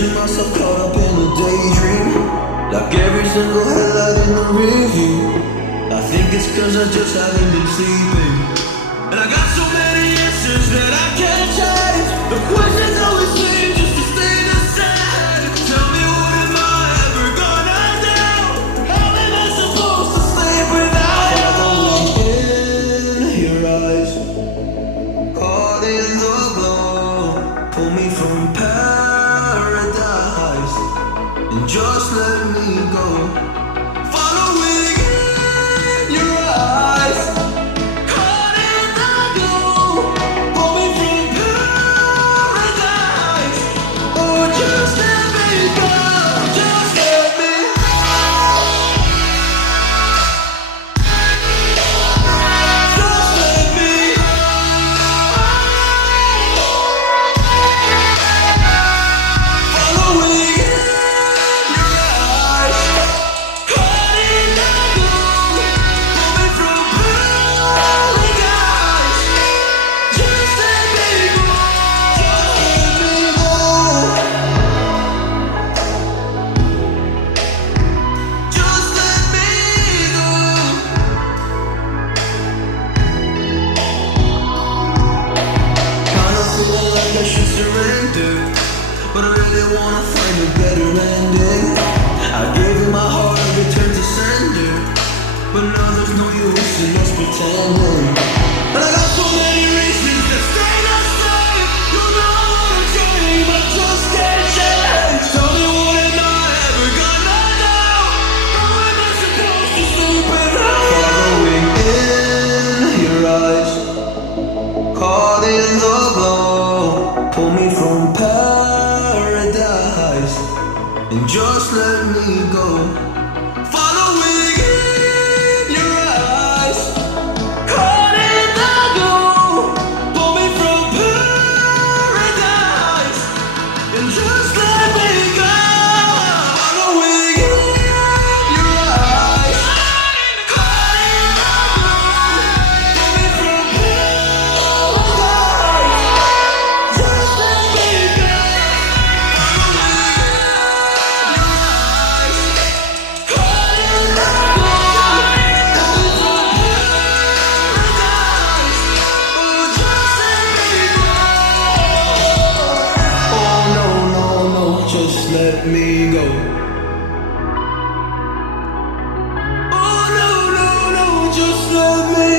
Picture myself caught up in a daydream, like every single headlight in the review. I think it's cause I just haven't been sleeping, and I got so many answers that I can't change. The questions always seem just to stay the same. Tell me, what am I ever gonna do? How am I supposed to sleep without you? In your eyes, caught in the glow, pull me from paradise and just let me go. Following in your eyes, caught in the glow, pull me from paradise. Oh, just let me go, just let me. Just let me. Following in your eyes, caught in the glow, pull me from paradise. Just let me go, just let me go. Just let me go. Kinda feeling like I should surrender, but I really wanna find a better ending. I gave you my heart, I returned to sender, but now there's no use in us pretending. And I got so many reasons to stay the same. You know I'm trying, but just can't change. Tell me, what am I ever gonna do? How am I supposed to sleep without you? Following in your eyes, caught in the glow, pull me from paradise and just let me go. Following in your eyes, caught in the glow, pull me from paradise and just let me go. Following in your eyes, caught in the glow, pull me from paradise. Just let me go. Just let me go. Oh no, no, no, just let me